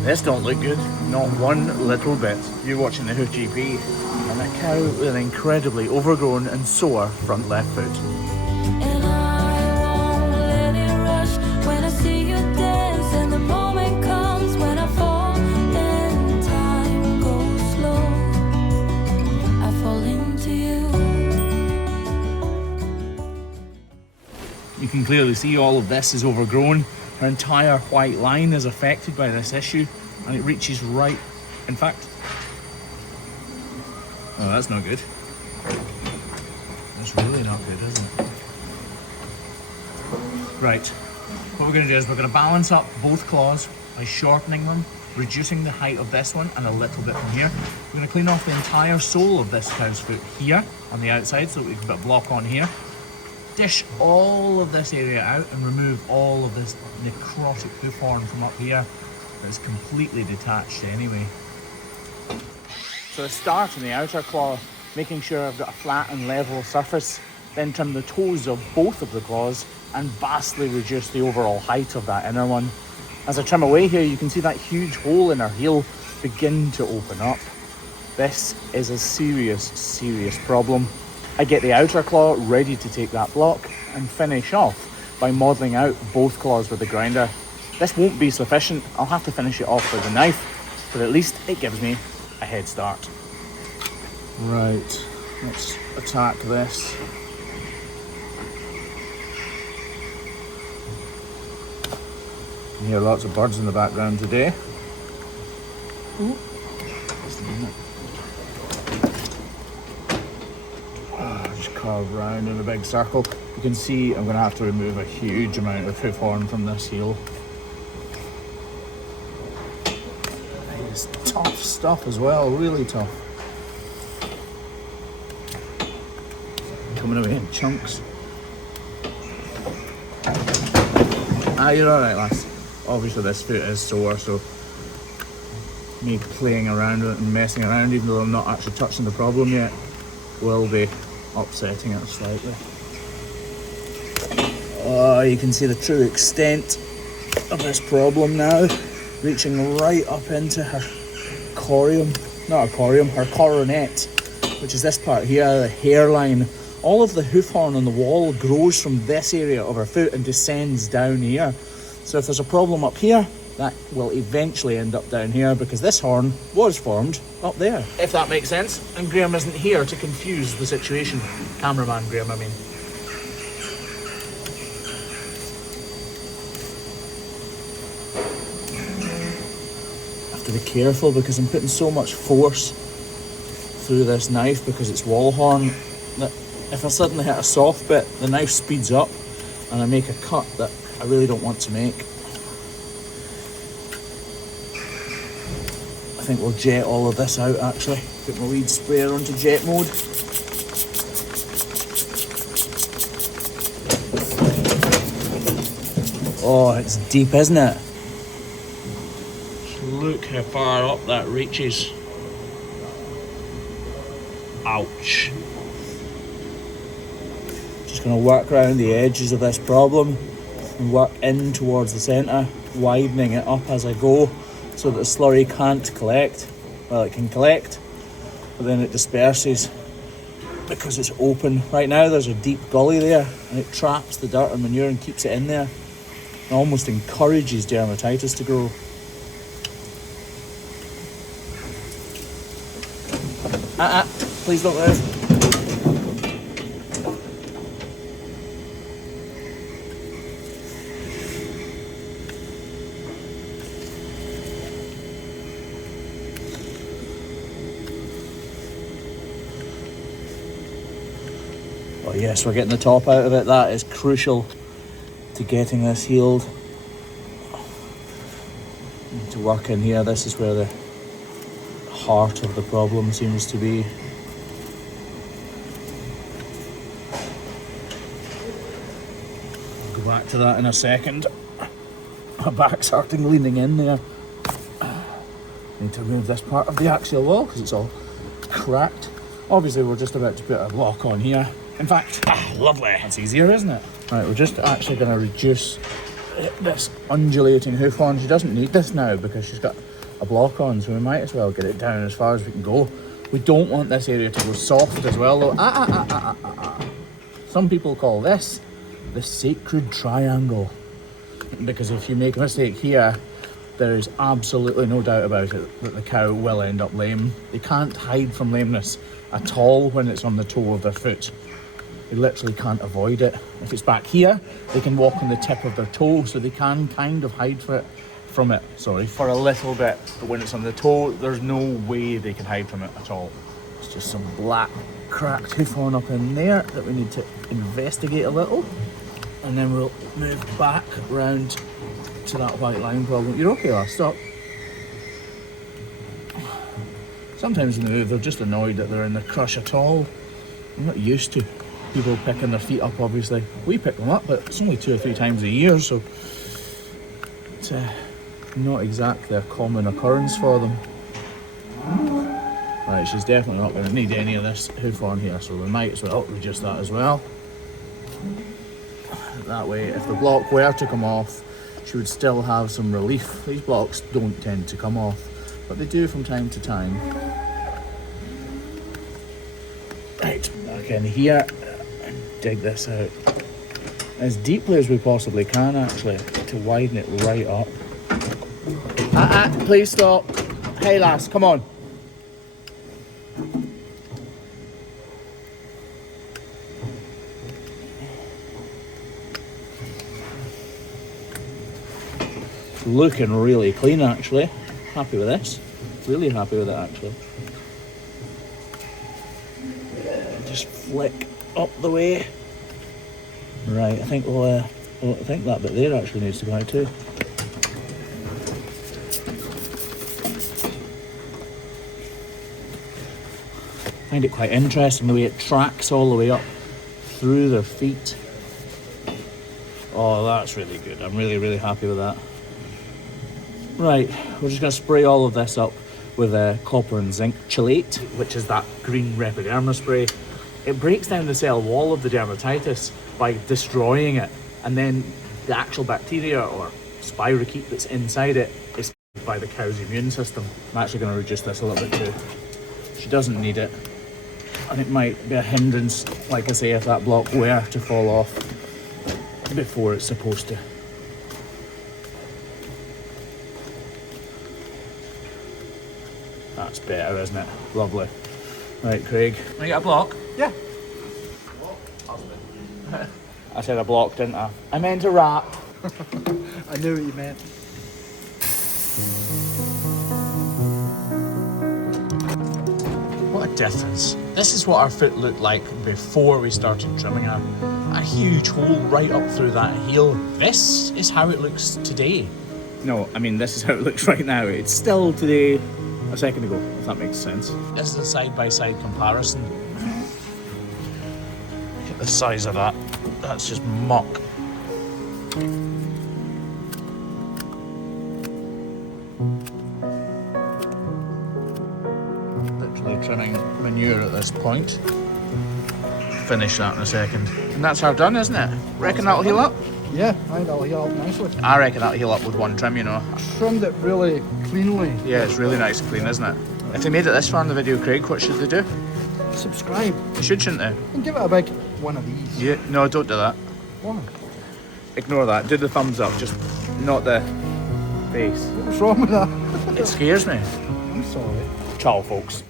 This don't look good, not one little bit. You're watching the Hoof GP, and a cow with an incredibly overgrown and sore front left foot. And I won't let it rush when I see you dance, and the moment comes when I fall and time goes slow. I fall into you. You can clearly see all of this is overgrown. Her entire white line is affected by this issue, and it reaches right, in fact, oh, that's not good. That's really not good, isn't it? Right, what we're going to do is we're going to balance up both claws by shortening them, reducing the height of this one and a little bit from here. We're going to clean off the entire sole of this cow's foot here on the outside so that we can put a block on here. Dish all of this area out and remove all of this necrotic hoof horn from up here that's completely detached anyway. So I start in the outer claw, making sure I've got a flat and level surface, then trim the toes of both of the claws and vastly reduce the overall height of that inner one. As I trim away here, you can see that huge hole in her heel begin to open up. This is a serious problem. I get the outer claw ready to take that block and finish off by modelling out both claws with the grinder. This won't be sufficient, I'll have to finish it off with a knife, but at least it gives me a head start. Right, let's attack this. You can hear lots of birds in the background today. Ooh. Just a minute. Just carve round in a big circle. You can see I'm going to have to remove a huge amount of hoof horn from this heel. It's tough stuff as well, really tough. Coming away in chunks. Ah, you're alright, lass. Obviously this foot is sore, so me playing around with it and messing around, even though I'm not actually touching the problem yet, will be upsetting it slightly. Oh, you can see the true extent of this problem now, reaching right up into her corium, not her corium, her coronet, which is this part here, the hairline. All of the hoof horn on the wall grows from this area of her foot and descends down here. So if there's a problem up here, that will eventually end up down here because this horn was formed up there. If that makes sense. And Graham isn't here to confuse the situation. Cameraman Graham, I mean. I have to be careful because I'm putting so much force through this knife because it's wall horn that if I suddenly hit a soft bit, the knife speeds up and I make a cut that I really don't want to make. I think we'll jet all of this out actually. Put my weed sprayer onto jet mode. Oh, it's deep, isn't it? Just look how far up that reaches. Ouch. Just going to work around the edges of this problem and work in towards the centre, widening it up as I go so that the slurry can't collect. Well, it can collect, but then it disperses because it's open. Right now there's a deep gully there and it traps the dirt and manure and keeps it in there. It almost encourages dermatitis to grow. Please don't move. Oh yes, we're getting the top out of it. That is crucial to getting this healed. Need to work in here. This is where the heart of the problem seems to be. I'll go back to that in a second. My back's hurting leaning in there. Need to remove this part of the axial wall because it's all cracked. Obviously we're just about to put a block on here. In fact, lovely. That's easier, isn't it? Right, we're just actually going to reduce this undulating hoof on. She doesn't need this now because she's got a block on, so we might as well get it down as far as we can go. We don't want this area to go soft as well though. Some people call this the sacred triangle, because if you make a mistake here, there is absolutely no doubt about it that the cow will end up lame. They can't hide from lameness at all when it's on the toe of their foot. They literally can't avoid it. If it's back here, they can walk on the tip of their toe, so they can kind of hide from it, for a little bit. But when it's on the toe, there's no way they can hide from it at all. It's just some black cracked hoof horn up in there that we need to investigate a little. And then we'll move back round to that white line problem. You're okay, last stop. Sometimes when they move, they're just annoyed that they're in the crush at all. I'm not used to people picking their feet up, obviously. We pick them up, but it's only 2 or 3 times a year, so it's not exactly a common occurrence for them. Right, she's definitely not going to need any of this hoof on here, so we might as well reduce that as well. That way, if the block were to come off, she would still have some relief. These blocks don't tend to come off, but they do from time to time. Right, back in here and dig this out as deeply as we possibly can, actually, to widen it right up. Please stop. Hey lass, come on. Looking really clean, actually. Happy with this. Really happy with it, actually. Just flick up the way. Right, I think we'll. I think that bit there actually needs to go out too. I find it quite interesting the way it tracks all the way up through their feet. Oh, that's really good. I'm really, really happy with that. Right, we're just going to spray all of this up with copper and zinc chelate, which is that green Repiderma spray. It breaks down the cell wall of the dermatitis by destroying it, and then the actual bacteria or spirochete that's inside it is by the cow's immune system. I'm actually going to reduce this a little bit too. She doesn't need it, and it might be a hindrance, like I say, if that block were to fall off before it's supposed to. That's better, isn't it? Lovely. Right, Craig. Want to get a block? Yeah. I said a block, didn't I? I meant a wrap. I knew what you meant. What a difference. This is what our foot looked like before we started trimming her. A huge hole right up through that heel. This is how it looks today. No, I mean, this is how it looks right now. It's still today a second ago, if that makes sense. This is a side-by-side comparison. Look at the size of that. That's just muck. Literally trimming manure at this point. Finish that in a second. And that's her done, isn't it? Reckon that'll heal up? Yeah, I think that'll heal up nicely. I reckon that'll heal up with one trim, you know. Trimmed it really cleanly. Yeah, it's really nice and clean, isn't it? If they made it this far in the video, Craig, what should they do? Subscribe. They should, shouldn't they? And give it a big one of these. Yeah, no, don't do that. One. Ignore that. Do the thumbs up, just not the face. What's wrong with that? It scares me. I'm sorry. Ciao, folks.